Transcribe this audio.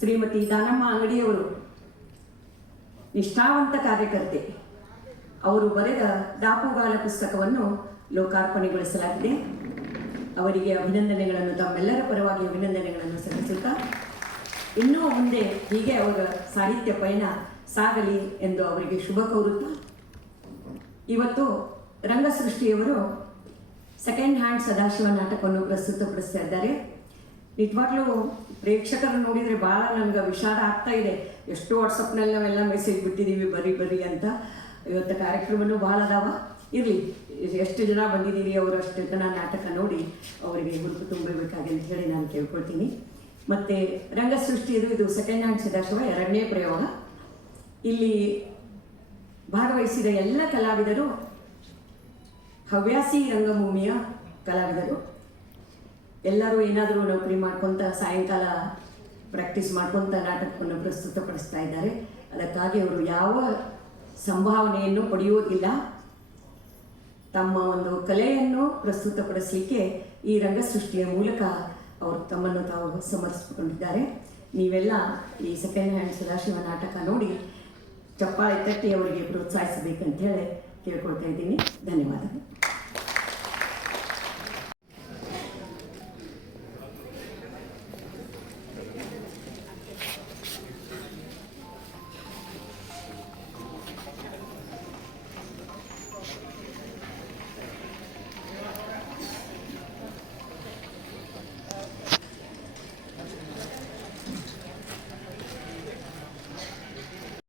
ಶ್ರೀಮತಿ ದಾನಮ್ಮ ಅಂಗಡಿಯವರು ನಿಷ್ಠಾವಂತ ಕಾರ್ಯಕರ್ತೆ. ಅವರು ಬರೆದ ದಾಪುಗಾಲ ಪುಸ್ತಕವನ್ನು ಲೋಕಾರ್ಪಣೆಗೊಳಿಸಲಾಗಿದೆ. ಅವರಿಗೆ ಅಭಿನಂದನೆಗಳನ್ನು, ತಮ್ಮೆಲ್ಲರ ಪರವಾಗಿ ಅಭಿನಂದನೆಗಳನ್ನು ಸಲ್ಲಿಸುತ್ತಾ ಇನ್ನೂ ಮುಂದೆ ಹೀಗೆ ಅವರ ಸಾಹಿತ್ಯ ಪಯಣ ಸಾಗಲಿ ಎಂದು ಅವರಿಗೆ ಶುಭ ಕೋರುತ್ತಾ, ಇವತ್ತು ರಂಗಸೃಷ್ಟಿಯವರು ಸೆಕೆಂಡ್ ಹ್ಯಾಂಡ್ ಸದಾಶಿವ ನಾಟಕವನ್ನು ಪ್ರಸ್ತುತಪಡಿಸ್ತಾ ಇದ್ದಾರೆ. ನಿಜವಾಗ್ಲೂ ಪ್ರೇಕ್ಷಕರು ನೋಡಿದರೆ ಭಾಳ ನನಗೆ ವಿಷಾದ ಆಗ್ತಾ ಇದೆ. ಎಷ್ಟು ವಾಟ್ಸಪ್ನಲ್ಲಿ ನಾವೆಲ್ಲ ಮೆಸೇಜ್ ಬಿಟ್ಟಿದ್ದೀವಿ ಬರ್ರಿ ಅಂತ. ಇವತ್ತು ಕಾರ್ಯಕ್ರಮನೂ ಭಾಳ ಅದಾವ. ಇರಲಿ, ಎಷ್ಟು ಜನ ಬಂದಿದ್ದೀರಿ ಅವರು ಅಷ್ಟು ಜನ ನಾಟಕ ನೋಡಿ ಅವರಿಗೆ ಹುರುಪು ತುಂಬಬೇಕಾಗಿ ಅಂತ ಹೇಳಿ ನಾನು ಕೇಳ್ಕೊಳ್ತೀನಿ. ಮತ್ತು ರಂಗಸೃಷ್ಟಿಯದು ಇದು ಸೆಕೆಂಡ್ ಹ್ಯಾಂಡ್ ಸದಾಶಿವ 2ನೇ ಪ್ರಯೋಗ. ಇಲ್ಲಿ ಭಾಗವಹಿಸಿದ ಎಲ್ಲ ಕಲಾವಿದರು ಹವ್ಯಾಸಿ ರಂಗಭೂಮಿಯ ಕಲಾವಿದರು. ಎಲ್ಲರೂ ಏನಾದರೂ ನೌಕರಿ ಮಾಡ್ಕೊತ ಸಾಯಂಕಾಲ ಪ್ರಾಕ್ಟೀಸ್ ಮಾಡ್ಕೊತ ನಾಟಕವನ್ನು ಪ್ರಸ್ತುತಪಡಿಸ್ತಾ ಇದ್ದಾರೆ. ಅದಕ್ಕಾಗಿ ಅವರು ಯಾವ ಸಂಭಾವನೆಯನ್ನು ಪಡೆಯೋದಿಲ್ಲ. ತಮ್ಮ ಒಂದು ಕಲೆಯನ್ನು ಪ್ರಸ್ತುತಪಡಿಸಲಿಕ್ಕೆ ಈ ರಂಗಸೃಷ್ಟಿಯ ಮೂಲಕ ಅವರು ತಮ್ಮನ್ನು ತಾವು ಸಮರ್ಪಿಸಿಕೊಂಡಿದ್ದಾರೆ. ನೀವೆಲ್ಲ ಈ ಸೆಕೆಂಡ್ ಹ್ಯಾಂಡ್ ಸದಾಶಿವ ನಾಟಕ ನೋಡಿ ಚಪ್ಪಾಳೆ ತಟ್ಟಿ ಅವರಿಗೆ ಪ್ರೋತ್ಸಾಹಿಸಬೇಕಂತ ಹೇಳಿ ಕೇಳ್ಕೊಳ್ತಾ ಇದ್ದೀನಿ. ಧನ್ಯವಾದಗಳು.